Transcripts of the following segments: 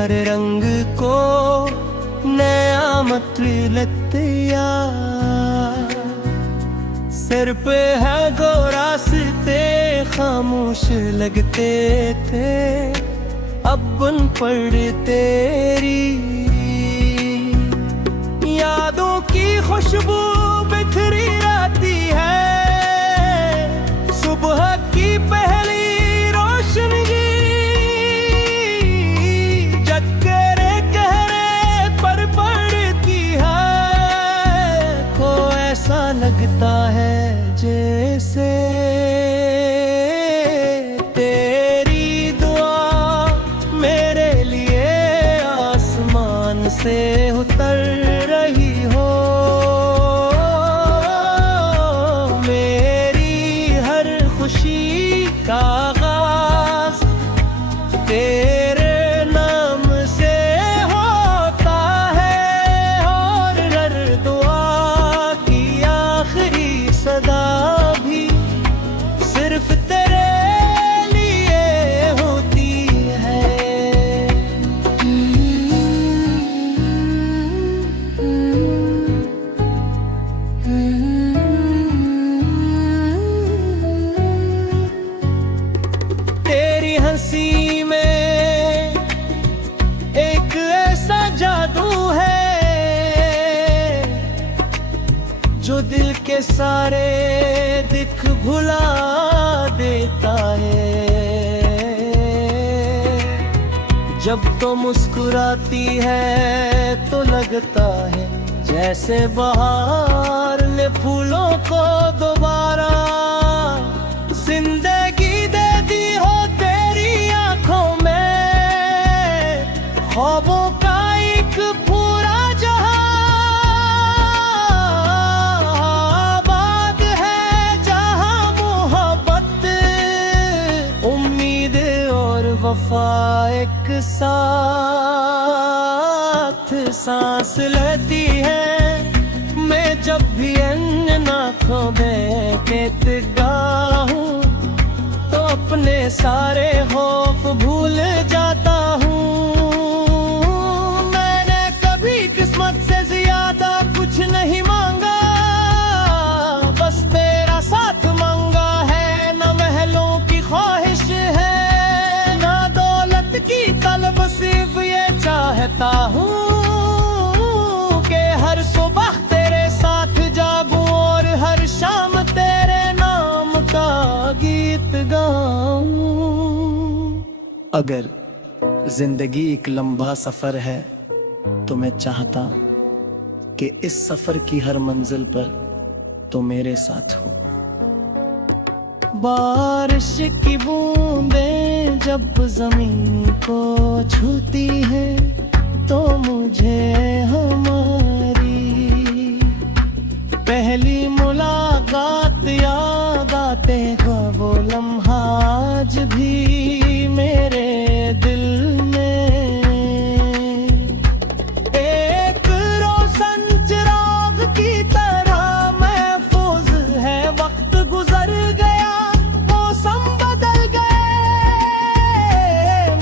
हर रंग को नया मतलब यार। सिर पे है दो रास्ते खामोश लगते थे, अब बन पड़ तेरी यादों की खुशबू बिखरी रहती है। सुबह की पहली रोशनी जगरे कहरे पर पड़ती है। को ऐसा लगता है जैसे तेरी दुआ मेरे लिए आसमान से उतर रही हो। मेरी हर खुशी का आगाज तेरे नाम से होता है, और हर दुआ की आखिरी सदा भी सिर्फ तेरे लिए होती है। तेरी हंसी में एक ऐसा जादू है जो दिल के सारे दिख भुला देता है। जब तो मुस्कुराती है तो लगता है जैसे बहार ने फूलों को दोबारा जिंदगी दे दी हो। तेरी आंखों में ख्वाबों का एक पूरा जहां आबाद है, जहां मोहब्बत उम्मीद और वफा एक साथ सांस लेती है। मैं जब भी इन आँखों में देखता हूँ तो अपने सारे खौफ भूल जाता हूँ। मैंने कभी किस्मत से ज्यादा कुछ नहीं मांगा, बस तेरा साथ मांगा है। न महलों की ख्वाहिश है, ना दौलत की तलब, सिर्फ ये चाहता हूँ कि हर सुबह तेरे साथ जागूं और हर शाम तेरे नाम का गीत गाऊं। अगर जिंदगी एक लंबा सफर है तो मैं चाहता कि इस सफर की हर मंजिल पर तो मेरे साथ हो। बारिश की बूंदें जब जमीन को छूती है तो मुझे हमारी पहली मुलाकात याद आते हैं। वो लम्हा आज भी मेरे दिल में एक रोशन चिराग की तरह महफूज है। वक्त गुजर गया, मौसम बदल गए,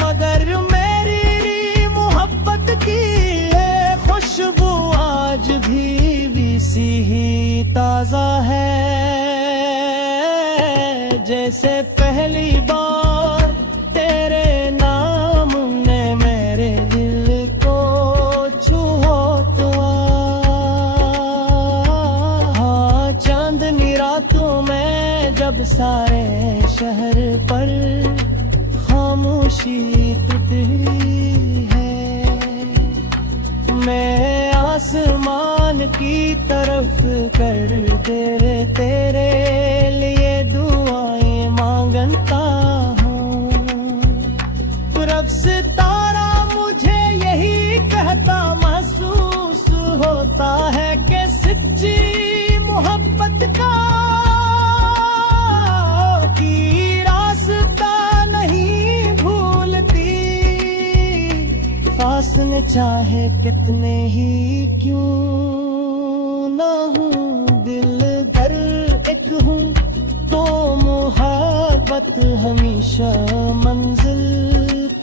मगर मेरी मोहब्बत की है खुशबू आज भी सी ही ताजा है। जैसे पहली बार तेरे नाम ने मेरे दिल को छुआ तो हाँ। चांदनी रातों में जब सारे शहर पर खामोशी टूटी है, मैं आसमान की तरफ कर तेरे लिए दुआएं मांगता हूँ। रब सितारा मुझे यही कहता महसूस होता है कि सच्ची मोहब्बत का की रास्ता नहीं भूलती। फासले चाहे कितने ही क्यों ना हूँ, दिल दर एक हूँ तो मोहब्बत हमेशा मंजिल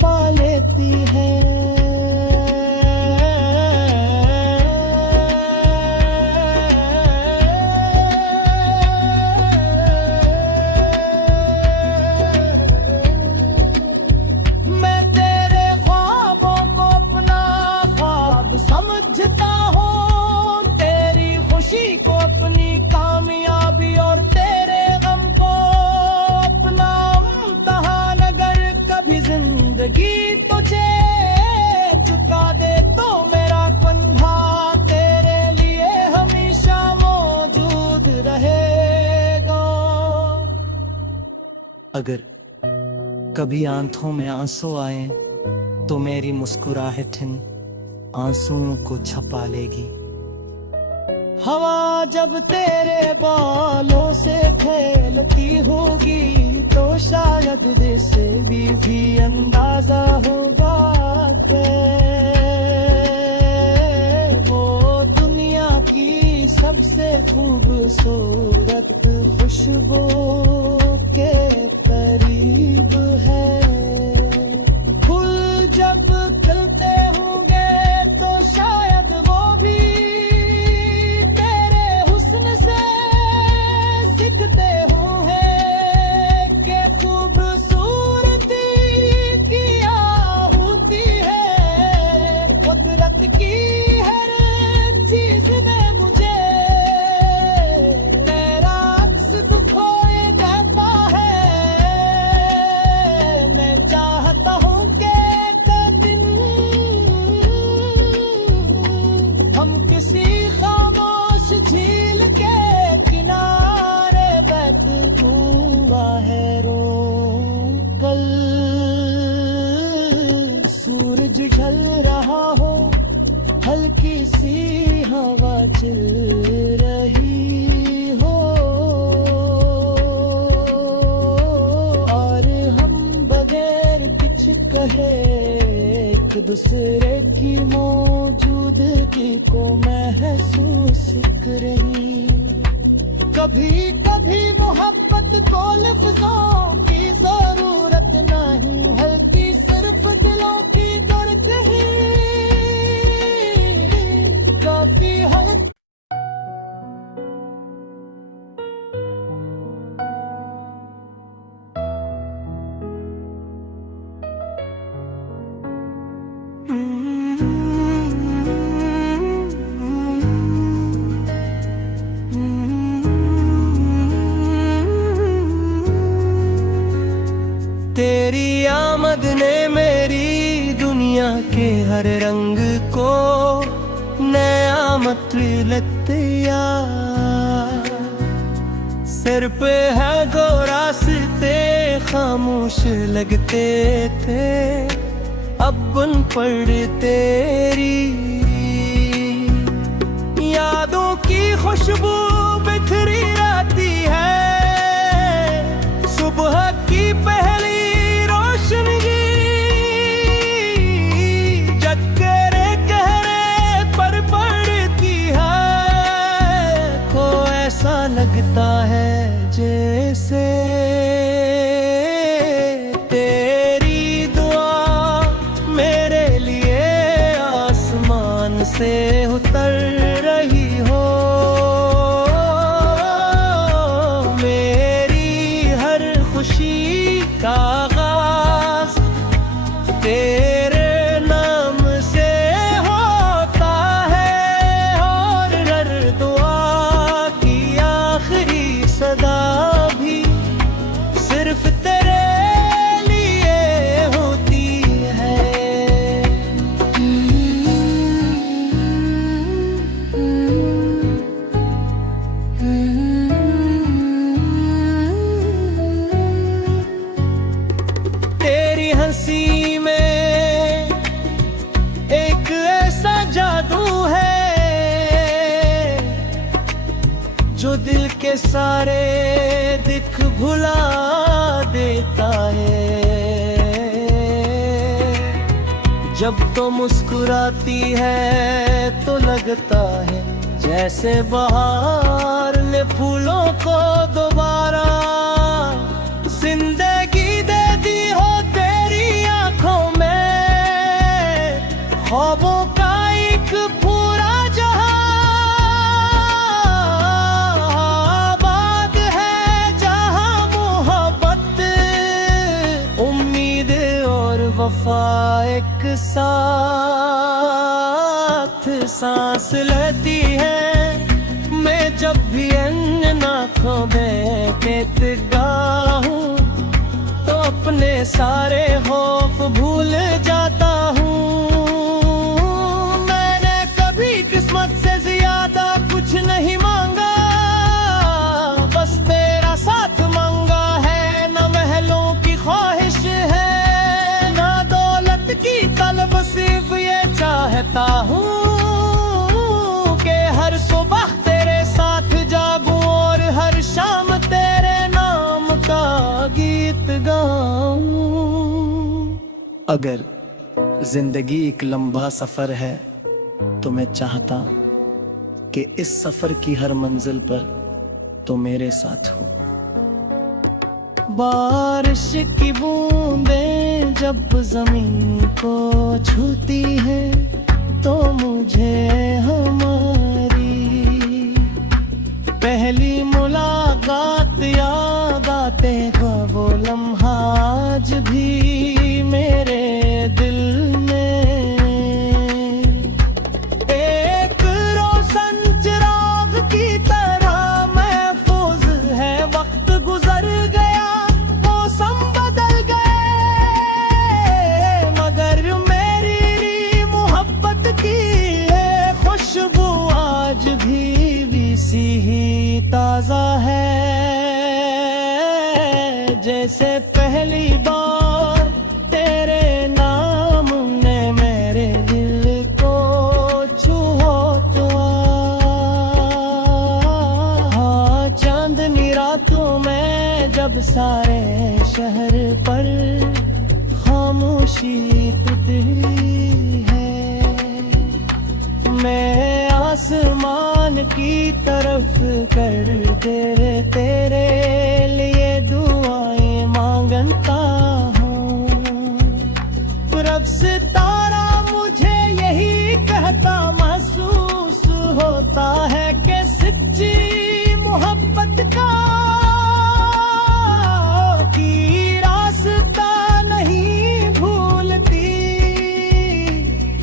पा लेती है। अगर कभी आंखों में आंसू आए तो मेरी मुस्कुराहट इन आंसुओं को छपा लेगी। हवा जब तेरे बालों से खेलती होगी तो शायद इसे भी अंदाजा होगा कि वो दुनिया की सबसे खूबसूरत खुशबू के करीब है। फूल जब खिलते होंगे तो शायद वो भी तेरे हुस्न से सीखते होंगे कि खूबसूरती क्या होती है। कुदरत की हर चीज में मुझे तेरा अक्स दिखाई देता है। मैं चाहता हूँ कि एक दिन हम किसी खामोश झील के किनारे बैठ हुआ है रो। कल सूरज ढल रहा हो, हल्की सी हवा चल रही हो और हम बगैर कुछ कहे एक दूसरे की मौजूदगी को महसूस करें। कभी कभी मोहब्बत को लफ्जों की जरूरत नहीं, हल्की सिर्फ दिलों की दर्द ही काफी है। तेरी आमद ने मेरी दुनिया के हर रंग को नया मतलब दिया। सिर पे है गोरा रास्ते खामोश लगते थे, अब बन पड़ तेरी यादों की खुशबू बिखरी रहती है। सुबह की पहली रोशनी चक्करे कहरे पर पड़ती है। को ऐसा लगता है जैसे तेरी दुआ मेरे लिए आसमान से उतर रही हो। मेरी हर खुशी का आगाज तेरे नाम से होता है और हर दुआ की आखिरी सदा भी सिर्फ तेरे लिए होती है। तेरी हंसी में एक ऐसा जादू है जो दिल के सारे दिख भुला देता है। जब तो मुस्कुराती है तो लगता है जैसे बहार ने फूलों को दोबारा जिंदगी दे दी हो। तेरी आंखों में ख्वाबों का एक पूरा जहां आबाद है, जहां मोहब्बत उम्मीद और वफा एक साथ सांस लेती है। मैं जब भी इन आँखों में बेतगा हूँ तो अपने सारे खौफ भूल जाता हूँ। मैंने कभी किस्मत से ज्यादा कुछ नहीं मांगा, बस तेरा साथ मांगा है। न महलों अगर जिंदगी एक लंबा सफर है तो मैं चाहता कि इस सफर की हर मंजिल पर तो मेरे साथ हो। बारिश की बूंदें जब जमीन को छूती है तो मुझे हमारी पहली मुलाकात याद आते हैं। वो लम्हा आज भी मेरे दिल में एक रोशन चिराग की तरह महफूज है। वक्त गुजर गया, मौसम बदल गए, मगर मेरी मोहब्बत की है खुशबू आज भी वैसी ही ताजा है जैसे पहली बार तेरे नाम ने मेरे दिल को छुआ तो। हाँ, चांदनी रातों में जब सारे शहर पर खामोशी टूटी है, मैं आसमान की तरफ कर तेरे लिए दुआएं मांगता हूँ। रब सितारा मुझे यही कहता महसूस होता है कि सच्ची मोहब्बत का की रास्ता नहीं भूलती।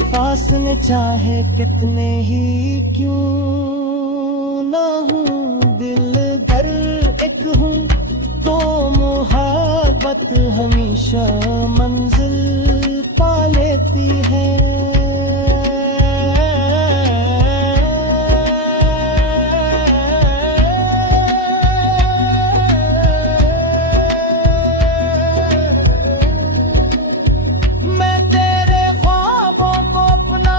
फासले चाहे कितने ही क्यों ना हूँ, दिल दर एक हूँ तो मोहब्बत हमेशा मंजिल पा लेती है। मैं तेरे ख्वाबों को अपना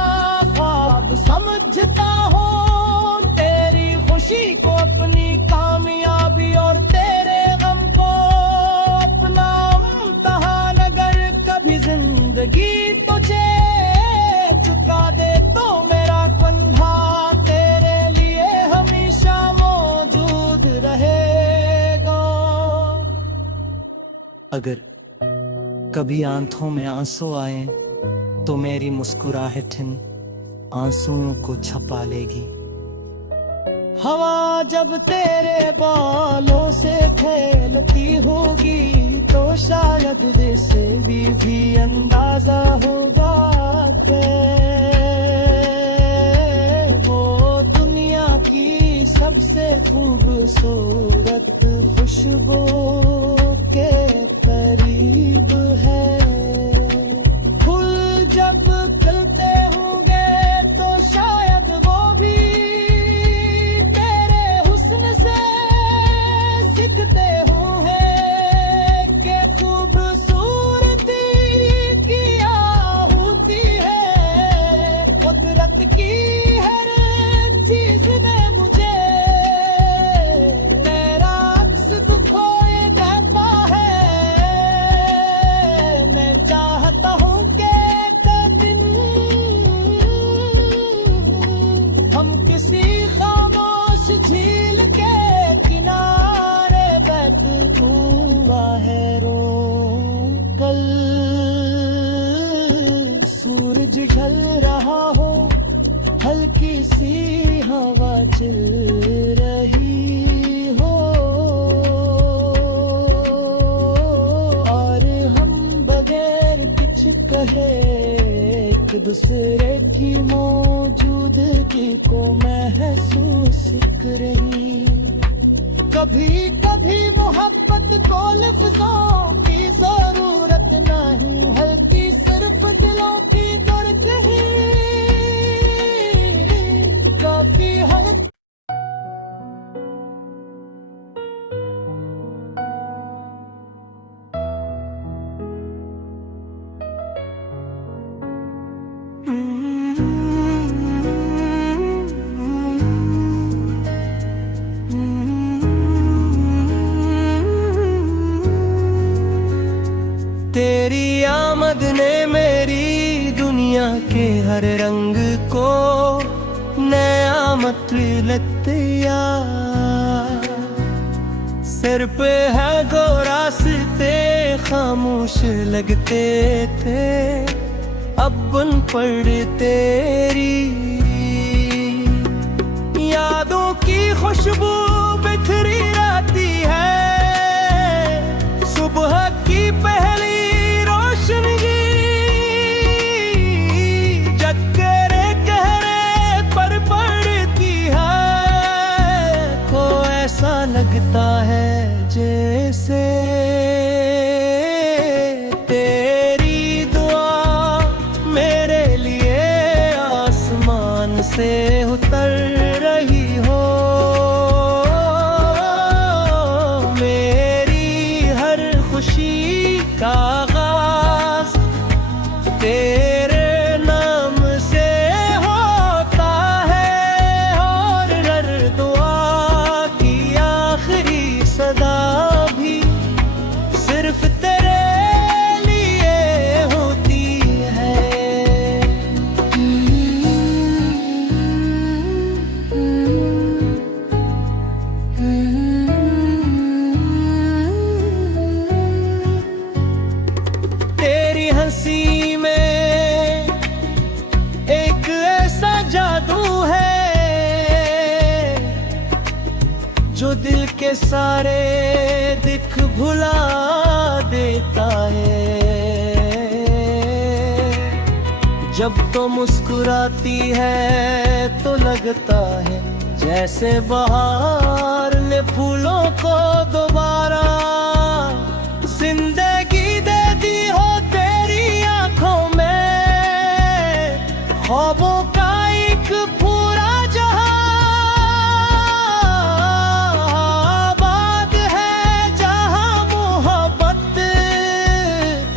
ख्वाब समझता हूँ, तेरी खुशी को अपनी कामयाबी और तेरे गम को अपना इम्तिहान। अगर कभी जिंदगी तुझे चुका दे तो मेरा कंधा तेरे लिए हमेशा मौजूद रहेगा। अगर कभी आंखों में आंसू आए तो मेरी मुस्कुराहट इन आंसुओं को छपा लेगी। हवा जब तेरे बालों से खेलती होगी तो शायद इससे भी अंदाजा होगा कि वो दुनिया की सबसे खूबसूरत खुशबू के करीब है। फूल जब खिलते होंगे तो शायद वो भी की हर चीज में मुझे तेरा अक्स दिखाए देता है। मैं चाहता हूँ कि एक दिन हम किसी खामोश झील के किनारे बैठ हुआ है रो। कल सूरज ढल रहा हो, हल्की सी हवा चल रही हो और हम बगैर कुछ कहे एक दूसरे की मौजूदगी को महसूस करें। कभी कभी मोहब्बत को लफ्ज़ों की जरूरत नहीं, हल्की सिर्फ दिलों की दर्द ही काफी है। तेरी आमद ने हर रंग को नया मतलब यार। सिर पे है दो रास्ते खामोश लगते थे, अब बन पड़ तेरी यादों की खुशबू बिखरी रहती है। सुबह की पहली रोशनी चक्करे कहरे पर पड़ती है। को ऐसा लगता है जैसे तेरी दुआ मेरे लिए आसमान से उतर रही हो। मेरी हर खुशी का आगाज तेरे नाम से होता है, और हर दुआ की आखिरी सदा भी सिर्फ तेरे लिए होती है। तेरी हंसी में एक ऐसा जादू है जो दिल के सारे दिख भुला देता है। जब तो मुस्कुराती है तो लगता है जैसे बहार ने फूलों को दोबारा जिंदगी दे दी हो। तेरी आंखों में ख्वाबों का एक पूरा जहां आबाद है, जहां मोहब्बत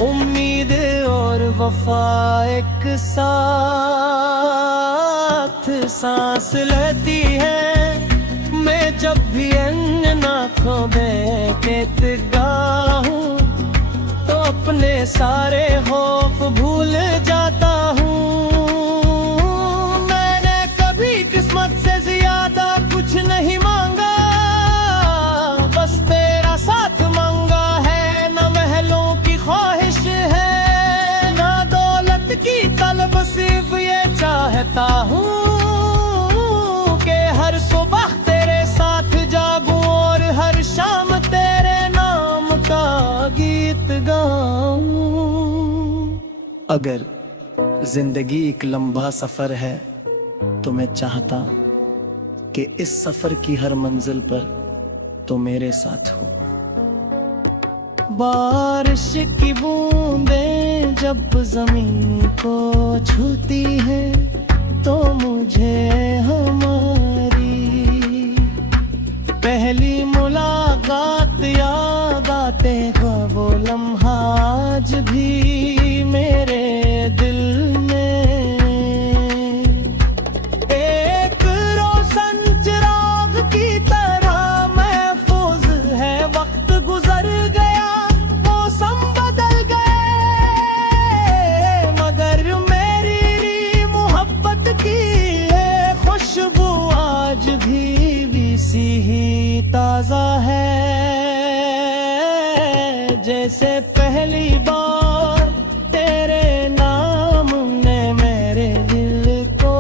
उम्मीद और वफा एक साथ सांस लेती है। मैं जब भी इन आँखों में बेतगा हूँ तो अपने सारे खौफ भूल जाता हूँ। मैंने कभी किस्मत से ज्यादा कुछ नहीं मांगा, बस तेरा साथ मांगा है। न महलों की ख्वाहिश है, ना दौलत की तलब, सिर्फ ये चाहता हूँ कि हर सुबह तेरे साथ जागूं और हर शाम तेरे नाम का गीत गाऊं। अगर जिंदगी एक लंबा सफर है तो मैं चाहता कि इस सफर की हर मंजिल पर तो मेरे साथ हो। बारिश की बूंदें जब जमीन को छूती है तो मुझे हमारी पहली मुलाकात याद आते हैं। वो लम्हा आज भी मेरे दिल में एक रोशन चिराग की तरह महफूज है। वक्त गुजर गया, मौसम बदल गए, मगर मेरी मोहब्बत की है खुशबू आज भी सी ही ताजा है। जैसे पहली बार तेरे नाम ने मेरे दिल को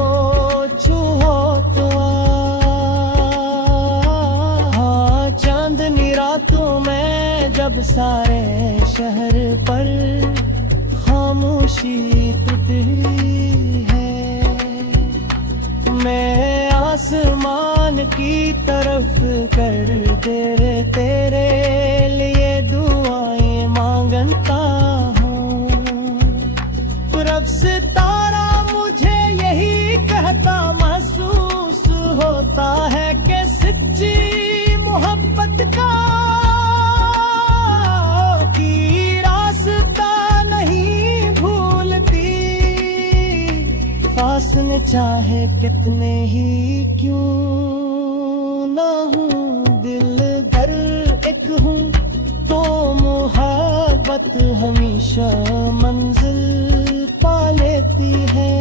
छुआ तो हाँ। चांदनी रातों में जब सारे शहर पर खामोशी टूटी है, मैं आसमान की तरफ कर तेरे लिए दुआएं मांगता हूँ। रब सितारा मुझे यही कहता महसूस होता है कि सच्ची मोहब्बत का की रास्ता नहीं भूलती। फासले चाहे कितने ही क्यों ना हूँ, दिल दर एक हूँ तो मोहब्बत हमेशा मंजिल पा लेती है।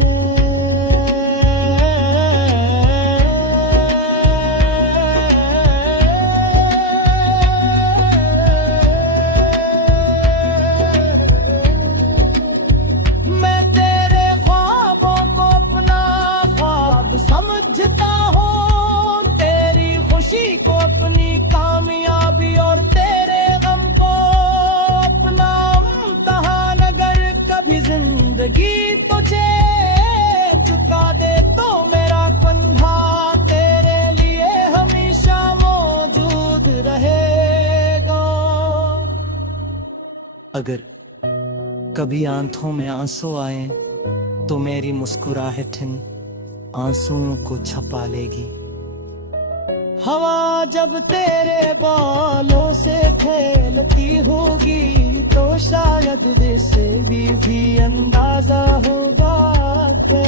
अगर कभी आंखों में आंसू आए तो मेरी मुस्कुराहट इन आंसुओं को छपा लेगी। हवा जब तेरे बालों से खेलती होगी तो शायद इसे भी अंदाजा होगा कि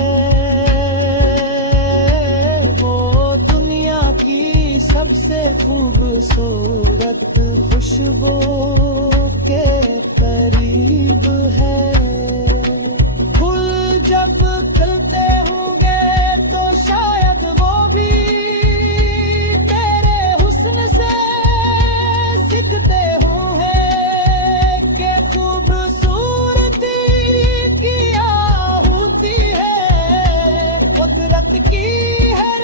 वो दुनिया की सबसे खूबसूरत खुशबू के करीब है। फूल जब खिलते होंगे तो शायद वो भी तेरे हुस्न से सीखते होंगे कि खूबसूरती क्या होती है। कुदरत की हर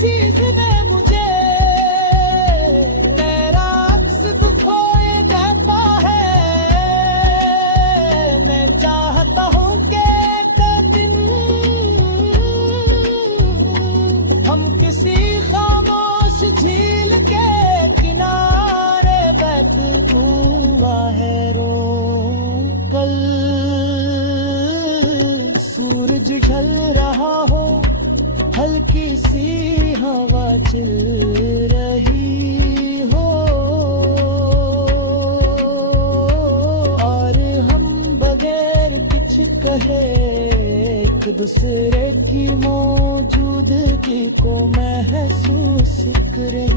चीज ने मुझे तेरा अक्स दिखाए देता है। मैं चाहता हूँ कि एक दिन हम किसी खामोश झील के किनारे बैठ हुआ है रो। कल सूरज ढल रहा हो, हल्की सी हवा चल रही हो और हम बगैर कुछ कहे एक दूसरे की मौजूदगी को महसूस करें।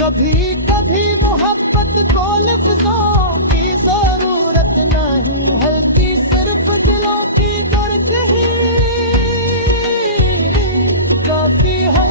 कभी कभी मोहब्बत को लफ्जों की जरूरत नहीं, हल्की सिर्फ दिलों की दर्द ही काफी है।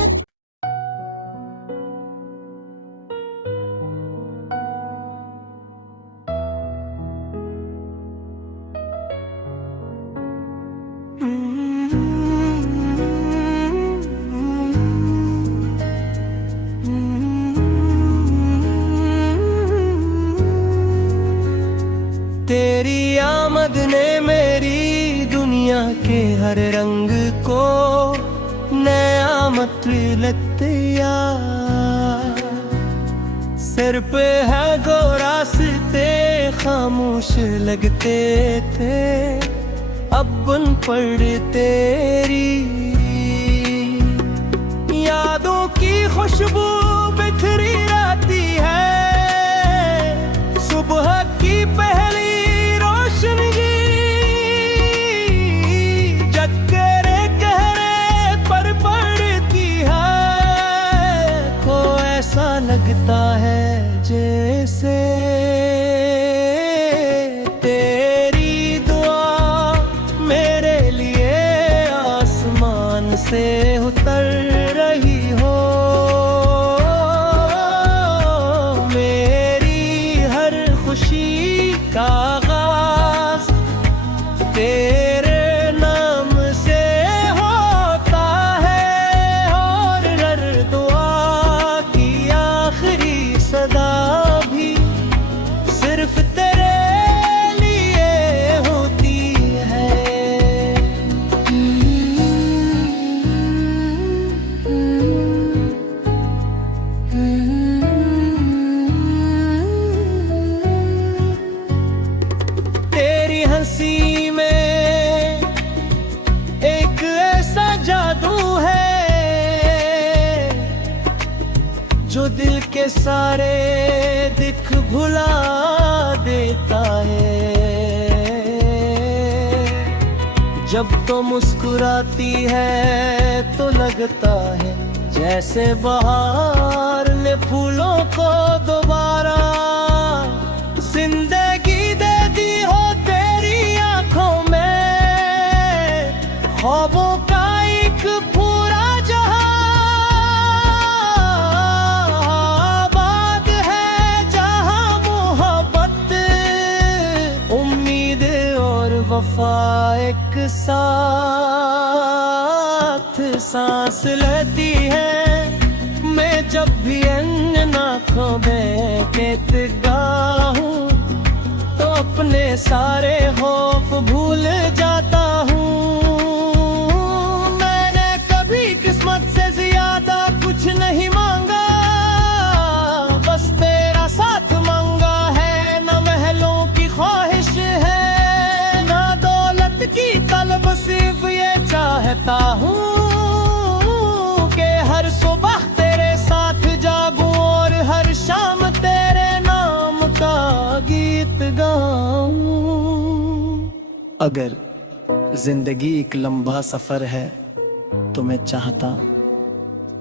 तेरी आमद ने मेरी दुनिया के हर रंग को नया मतलब दिया। सिर पे है गोरा रास्ते खामोश लगते थे, अब बन पड़ तेरी यादों की खुशबू बिखरी रहती है। सुबह की पहली रोशनी चक्करे कहरे पर पड़ती है। को ऐसा लगता है जैसे तेरी दुआ मेरे लिए आसमान से उतर रही हो। मेरी हर खुशी का आगाज तेरे नाम से होता है और हर दुआ की आखिरी सदा भी सिर्फ तेरे लिए होती है। तेरी हंसी में एक ऐसा जादू है जो दिल के सारे दिख भुला देता है। जब तो मुस्कुराती है तो लगता है जैसे बहार ने फूलों को दोबारा जिंदगी दे दी हो। तेरी आंखों में ख्वाबों का एक पूरा जहां आबाद है, जहां मोहब्बत उम्मीद और वफा एक साथ सांस लेती है। मैं जब भी इन आँखों में कहता हूँ तो अपने सारे खौफ भूल जाता हूँ। मैंने कभी किस्मत से ज्यादा कुछ नहीं मांगा, बस तेरा साथ मांगा है। न महलों अगर जिंदगी एक लंबा सफर है तो मैं चाहता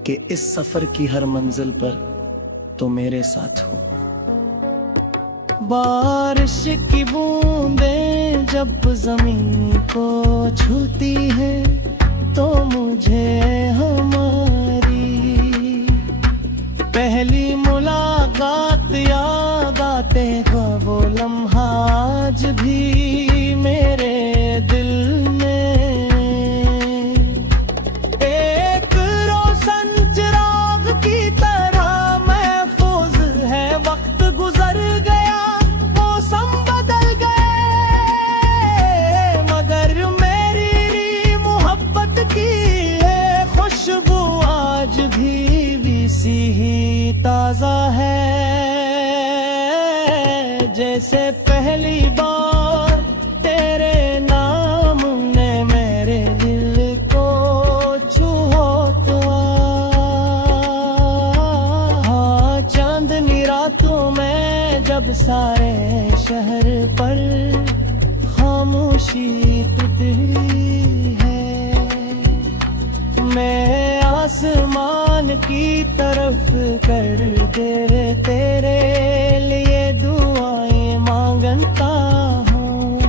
कि इस सफर की हर मंजिल पर तो मेरे साथ हो। बारिश की बूंदें जब जमीन को छूती है तो मुझे हमारी पहली मुलाकात याद आते हैं। वो लम्हा आज भी मेरे दिल में एक रोशन चिराग की तरह महफूज है। वक्त गुजर गया, मौसम बदल गए, मगर मेरी मोहब्बत की है खुशबू आज भी वैसी ही ताजा है जैसे पहली बार तेरे नाम ने मेरे दिल को छुआ तो। हाँ, चांदनी रातों में जब सारे शहर पर खामोशी टूटी है, मैं आसमान की तरफ कर दे तेरे लिए दुआएं मांगता हूँ।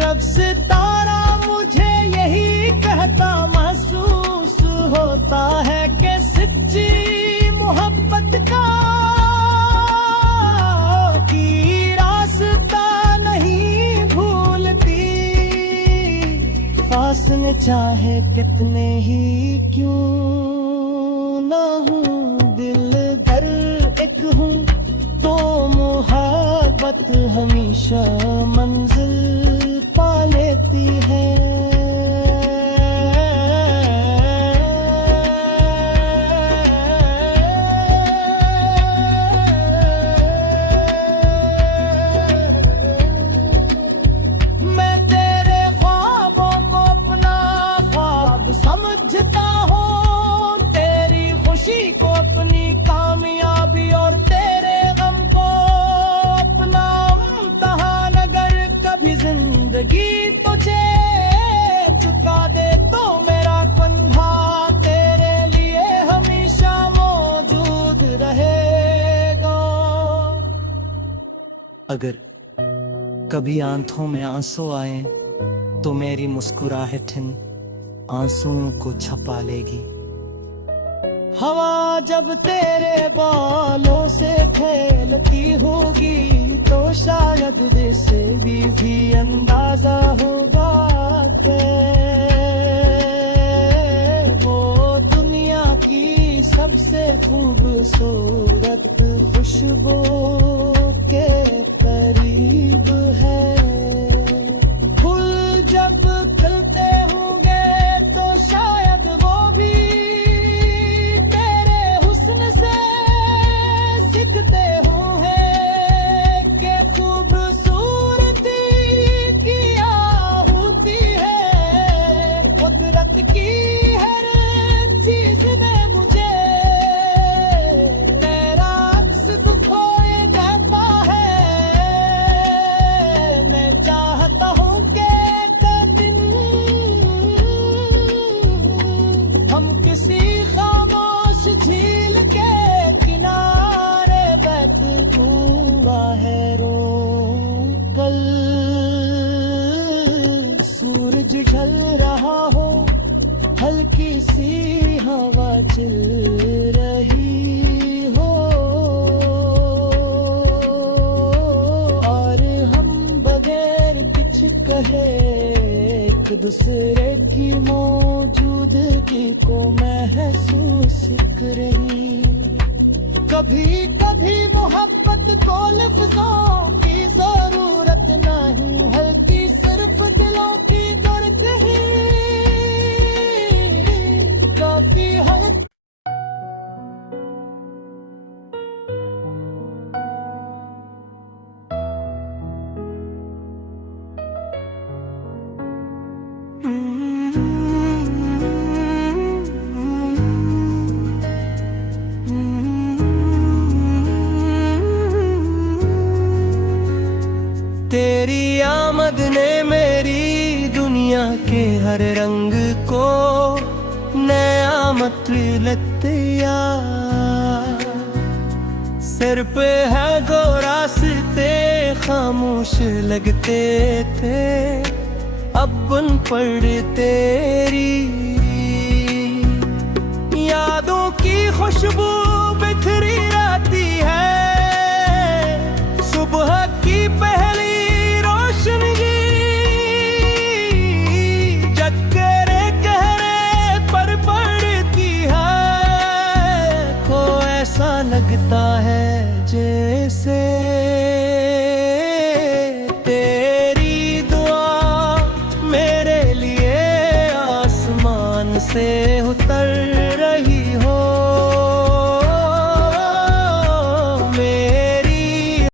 रब सितारा मुझे यही कहता महसूस होता है कि सच्ची मोहब्बत का की रास्ता नहीं भूलती। फासले चाहे कितने ही क्यों ना हूँ, दिल दर एक हूँ तो मोहब्बत हमेशा मंजिल पा लेती है। मैं तेरे ख्वाबों को अपना ख्वाब समझता हूँ, तेरी खुशी को अपनी कामयाबी और तेरे गम को अपना इम्तिहान। अगर कभी जिंदगी तुझे चुका दे तो मेरा कंधा तेरे लिए हमेशा मौजूद रहेगा। अगर कभी आंखों में आंसू आए तो मेरी मुस्कुराहट इन आंसुओं को छपा लेगी। हवा जब तेरे बालों से खेलती होगी तो शायद इससे भी अंदाजा होगा कि वो दुनिया की सबसे खूबसूरत खुशबू के करीब है। फूल जब खिलते होंगे तो शायद वो भी तेरे हुस्न से सीखते होंगे कि खूबसूरती क्या होती है। कुदरत की हर चीज ने मुझे तेरा अक्स दिखाए देता है। मैं चाहता हूँ कि एक दिन हम किसी खामोश झील के किनारे बैठ हुआ है रो। कल सूरज ढल रहा हो, हल्की सी हवा चल रही हो और हम बगैर कुछ कहे एक दूसरे की मौजूदगी को महसूस करें। कभी कभी मोहब्बत को लफ्जों की जरूरत नहीं, हल्की सिर्फ दिलों की दर्द ही काफी है। तेरी आमद ने हर रंग को नया मतलब यार। सिर पे है दो रास्ते खामोश लगते थे, अब बन पड़ तेरी यादों की खुशबू बिखरी रहती है। सुबह की पहली रोशनी चक्करे कहरे पर पड़ती है। को ऐसा लगता है जैसे तेरी दुआ मेरे लिए आसमान से